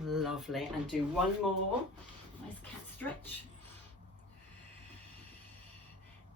Lovely. And do one more. Nice cat stretch.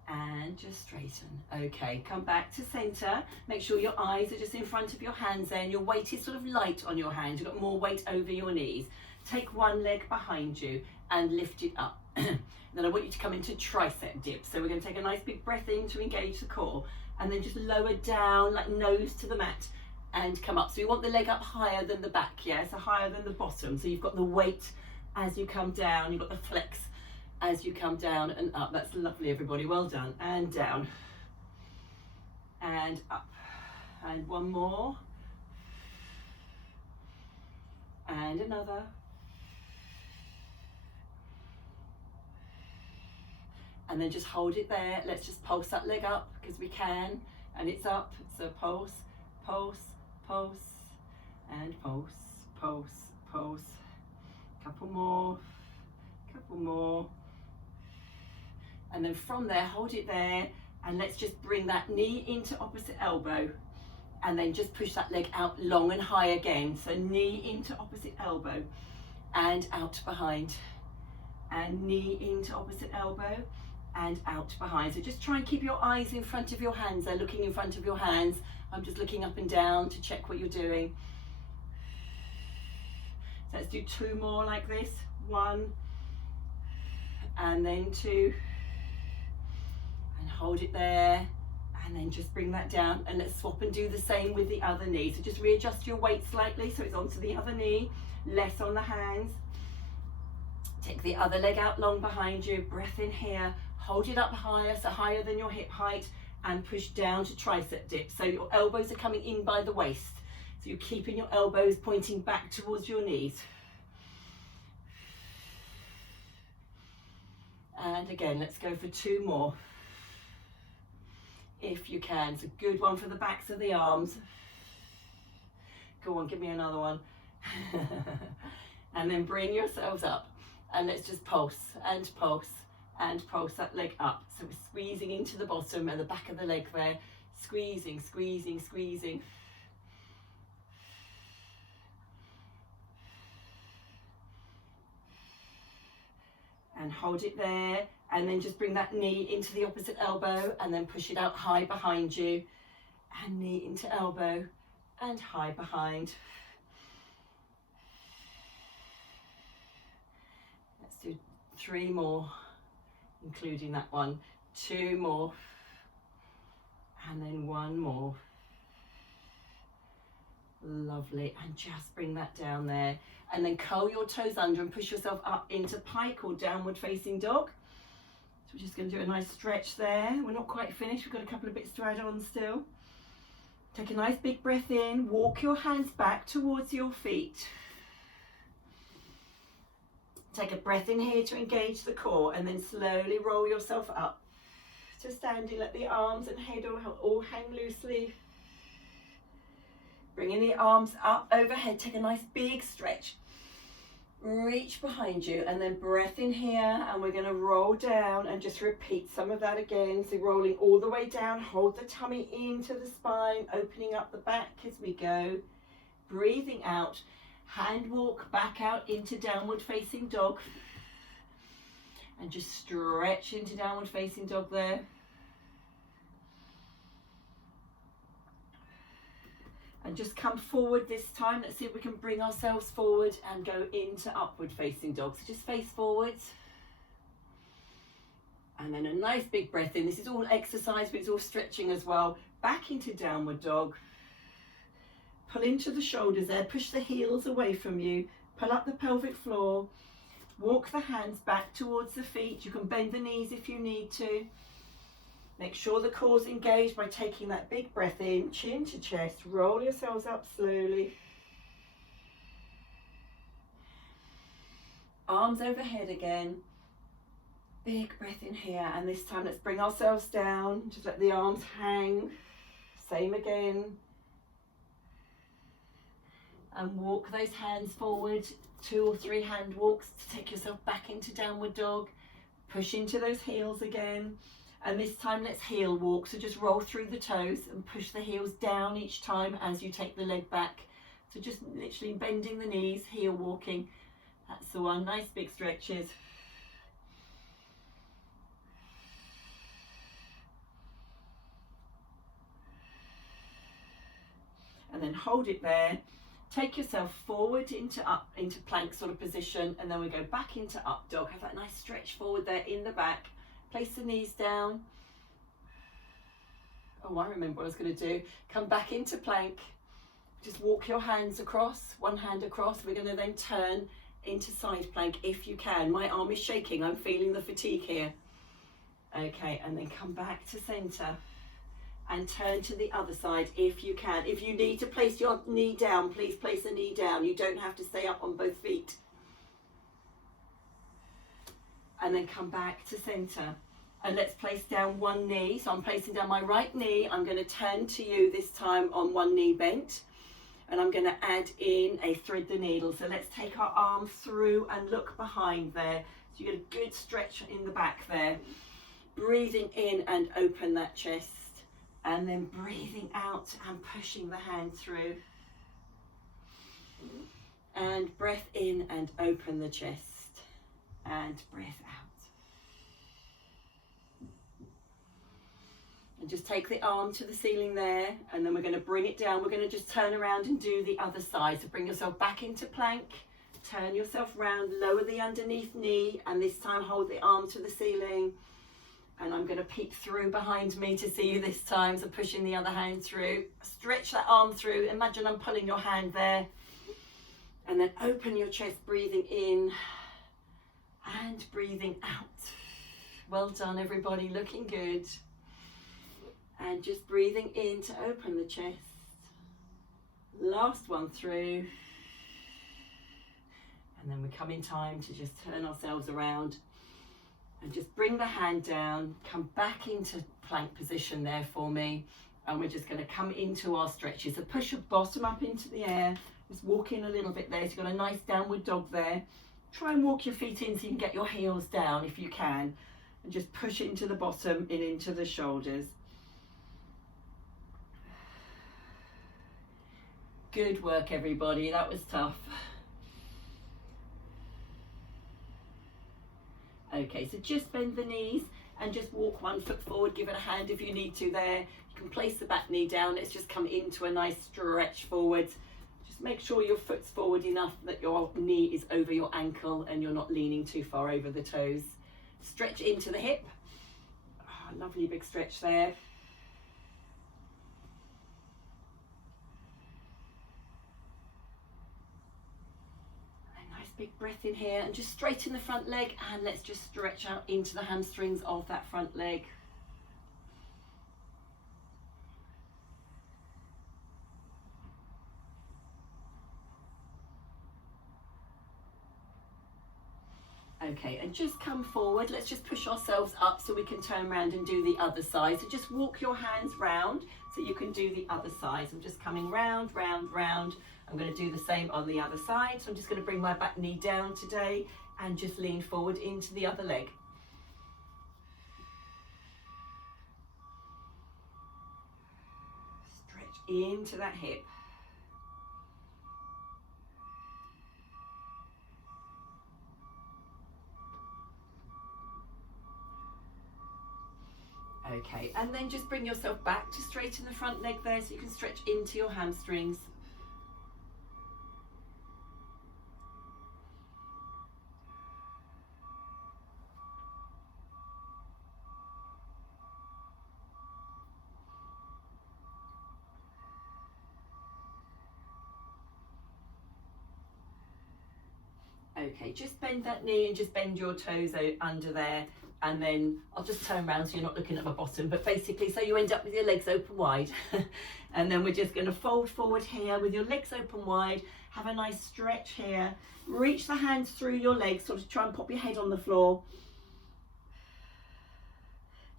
And just straighten. Okay, come back to center. Make sure your eyes are just in front of your hands there, and your weight is sort of light on your hands. You've got more weight over your knees. Take one leg behind you and lift it up. Then I want you to come into tricep dip. So we're going to take a nice big breath in to engage the core, and then just lower down like nose to the mat and come up. So you want the leg up higher than the back, yeah? So higher than the bottom. So you've got the weight as you come down, you've got the flex as you come down and up. That's lovely, everybody. Well done. And down and up. And one more. And another. And then just hold it there. Let's just pulse that leg up because we can. And it's up. So pulse, pulse, pulse, and pulse, pulse, pulse. Couple more, couple more. And then from there, hold it there, and let's just bring that knee into opposite elbow, and then just push that leg out long and high again. So knee into opposite elbow and out behind, and knee into opposite elbow and out behind. So just try and keep your eyes in front of your hands. They're looking in front of your hands. I'm just looking up and down to check what you're doing. So let's do two more like this. One, and then two. And hold it there, and then just bring that down, and let's swap and do the same with the other knee. So just readjust your weight slightly so it's onto the other knee, less on the hands. Take the other leg out long behind you, breath in here, hold it up higher, so higher than your hip height, and push down to tricep dip. So your elbows are coming in by the waist, so you're keeping your elbows pointing back towards your knees. And again, let's go for two more. If you can. It's a good one for the backs of the arms. Go on, give me another one. And then bring yourselves up, and let's just pulse and pulse and pulse that leg up. So we're squeezing into the bottom and the back of the leg there, squeezing, squeezing, squeezing. And hold it there, and then just bring that knee into the opposite elbow, and then push it out high behind you, and knee into elbow and high behind. Let's do three more, including that one. Two more, and then one more. Lovely. And just bring that down there, and then curl your toes under and push yourself up into pike or downward facing dog. So we're just going to do a nice stretch there. We're not quite finished, we've got a couple of bits to add on still. Take a nice big breath in, walk your hands back towards your feet. Take a breath in here to engage the core, and then slowly roll yourself up to standing. Let the arms and head all hang loosely. Bringing the arms up overhead, take a nice big stretch. Reach behind you, and then breath in here, and we're going to roll down and just repeat some of that again. So rolling all the way down, hold the tummy into the spine, opening up the back as we go. Breathing out, hand walk back out into downward facing dog. And just stretch into downward facing dog there. And just come forward this time. Let's see if we can bring ourselves forward and go into upward facing dog. So just face forwards. And then a nice big breath in. This is all exercise, but it's all stretching as well. Back into downward dog. Pull into the shoulders there. Push the heels away from you. Pull up the pelvic floor. Walk the hands back towards the feet. You can bend the knees if you need to. Make sure the core's engaged by taking that big breath in, chin to chest. Roll yourselves up slowly. Arms overhead again. Big breath in here, and this time let's bring ourselves down. Just let the arms hang. Same again. And walk those hands forward. 2 or 3 hand walks to take yourself back into downward dog. Push into those heels again. And this time let's heel walk, so just roll through the toes and push the heels down each time as you take the leg back So just literally bending the knees, heel walking. That's the one. Nice big stretches. And then hold it there. Take yourself forward into plank sort of position, and then we go back into up dog. Have that nice stretch forward there in the back. Place the knees down. Oh, I remember what I was going to do. Come back into plank. Just walk your hands across, one hand across. We're going to then turn into side plank if you can. My arm is shaking. I'm feeling the fatigue here. Okay, and then come back to center and turn to the other side if you can. If you need to place your knee down, please place the knee down. You don't have to stay up on both feet. And then come back to center. And let's place down one knee. So I'm placing down my right knee. I'm going to turn to you this time on one knee bent. And I'm going to add in a thread the needle. So let's take our arm through and look behind there. So you get a good stretch in the back there. Breathing in and open that chest. And then breathing out and pushing the hand through. And breath in and open the chest. And breath out. And just take the arm to the ceiling there. And then we're going to bring it down. We're going to just turn around and do the other side. So bring yourself back into plank. Turn yourself round. Lower the underneath knee. And this time hold the arm to the ceiling. And I'm going to peek through behind me to see you this time. So pushing the other hand through. Stretch that arm through. Imagine I'm pulling your hand there. And then open your chest, breathing in and breathing out. Well done, everybody. Looking good. And just breathing in to open the chest. Last one through. And then we come in time to just turn ourselves around. And just bring the hand down, come back into plank position there for me. And we're just going to come into our stretches. So push your bottom up into the air. Just walk in a little bit there. So you've got a nice downward dog there. Try and walk your feet in so you can get your heels down if you can. And just push into the bottom and into the shoulders. Good work, everybody. That was tough. Okay, so just bend the knees and just walk one foot forward, give it a hand if you need to there. You can place the back knee down. Let's just come into a nice stretch forward. Just make sure your foot's forward enough that your knee is over your ankle and you're not leaning too far over the toes. Stretch into the hip. Oh, lovely big stretch there. Big breath in here and just straighten the front leg, and let's just stretch out into the hamstrings of that front leg. Okay, and just come forward. Let's just push ourselves up so we can turn around and do the other side. So just walk your hands round so you can do the other side. So I'm just coming round, round, round. I'm going to do the same on the other side. So I'm just going to bring my back knee down today and just lean forward into the other leg. Stretch into that hip. Okay, and then just bring yourself back to straighten the front leg there so you can stretch into your hamstrings. Okay, just bend that knee and just bend your toes out under there, and then I'll just turn around so you're not looking at my bottom, but basically so you end up with your legs open wide. And then we're just going to fold forward here with your legs open wide, have a nice stretch here, reach the hands through your legs, sort of try and pop your head on the floor.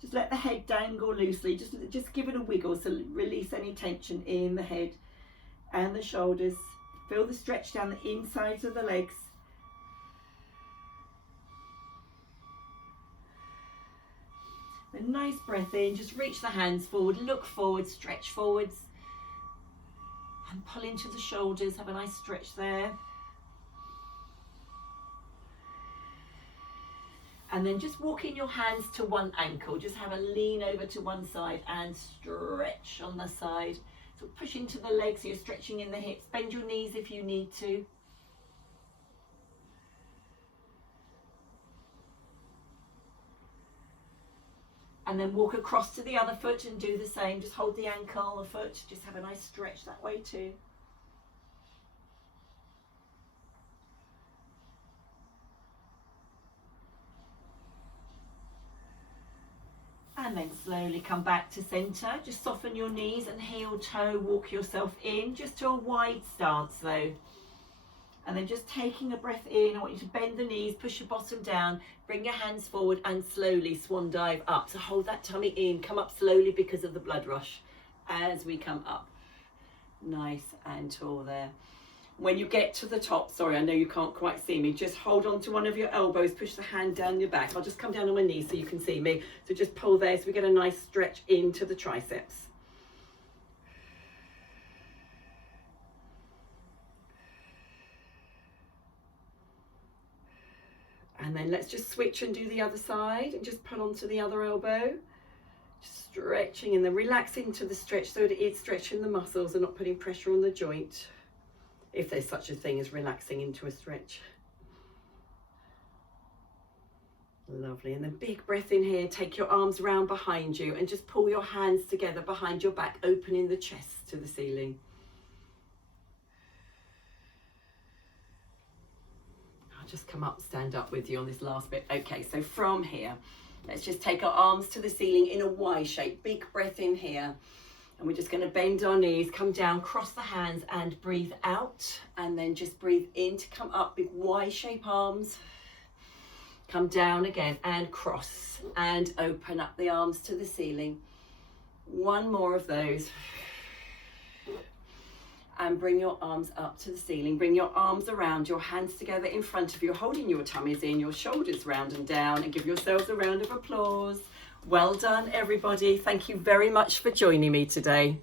Just let the head dangle loosely, just give it a wiggle so release any tension in the head and the shoulders. Feel the stretch down the insides of the legs. A nice breath in, just reach the hands forward, look forward, stretch forwards. And pull into the shoulders, have a nice stretch there. And then just walking your hands to one ankle, just have a lean over to one side and stretch on the side. So push into the legs, so you're stretching in the hips, bend your knees if you need to. And then walk across to the other foot and do the same, just hold the ankle, the foot, just have a nice stretch that way too. And then slowly come back to center. Just soften your knees and heel toe, walk yourself in, just to a wide stance though. And then just taking a breath in, I want you to bend the knees, push your bottom down, bring your hands forward and slowly swan dive up. So hold that tummy in, come up slowly because of the blood rush as we come up. Nice and tall there. When you get to the top, sorry, I know you can't quite see me, just hold on to one of your elbows, push the hand down your back. I'll just come down on my knees so you can see me. So just pull there so we get a nice stretch into the triceps. And then let's just switch and do the other side and just pull onto the other elbow. Just stretching and then relax into the stretch so that it's stretching the muscles and not putting pressure on the joint. If there's such a thing as relaxing into a stretch. Lovely, and then big breath in here, take your arms round behind you and just pull your hands together behind your back, opening the chest to the ceiling. I'll just come up, stand up with you on this last bit. Okay, so from here, let's just take our arms to the ceiling in a Y shape, big breath in here. And we're just going to bend our knees, come down, cross the hands and breathe out. And then just breathe in to come up, big Y-shape arms. Come down again and cross and open up the arms to the ceiling. One more of those. And bring your arms up to the ceiling. Bring your arms around, your hands together in front of you, holding your tummies in, your shoulders round and down, and give yourselves a round of applause. Well done, everybody. Thank you very much for joining me today.